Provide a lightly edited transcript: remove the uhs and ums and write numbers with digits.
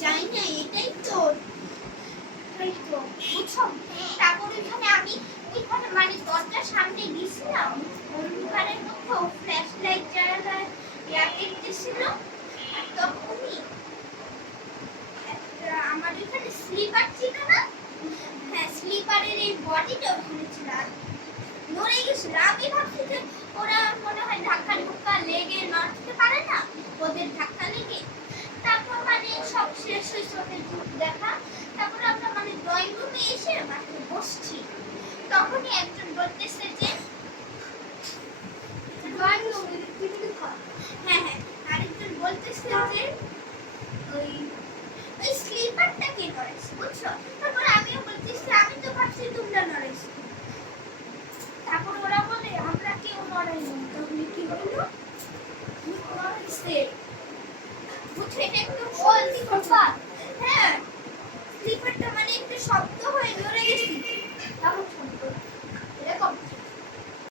যাই না, এটাই তো বুঝছো। তারপর ওইখানে আমি ওইখানে মানে দরজার সামনে গেছিলাম, অন্ধকারের মধ্যে ফ্ল্যাশ লাইট জ্বালায় দেখতেছিল। আর তখনই আমার ওইখানে স্লিপার ছিল না, হ্যাঁ স্লিপারের এই বডিটা ওখানে ছিল, নড়ে গেছিল। আমি ভাবছি যে ওরা মনে হয় ধাক্কা ধুক্কা লেগে নড়তে পারে না, ওদের ধাক্কা লেগে। তারপর মানে সব শেষ হয়েছে ওদের দেখা। তারপর আমরা মানে ড্রয়িং রুমে এসে মাঠে বসছি, তখনই একজন বলতেছে যে ড্রয়িং রুমে হ্যাঁ হ্যাঁ আরেকজন বলতেছে যে ওই ওই স্লিপারটা কে করেছে বুঝছো। তারপর আমিও বলতেছি আমি তো ভাবছি তোমরা নড়েছো। তারপর ওরা বলে আমরা কেউ নড়াইনি। তাহলে কি হলো, নড়েছে বুঝছো। এটা একটু বলতি কথা, হ্যাঁ স্লিপারটা মানে একটু শব্দ হয়ে নড়ে গেছে।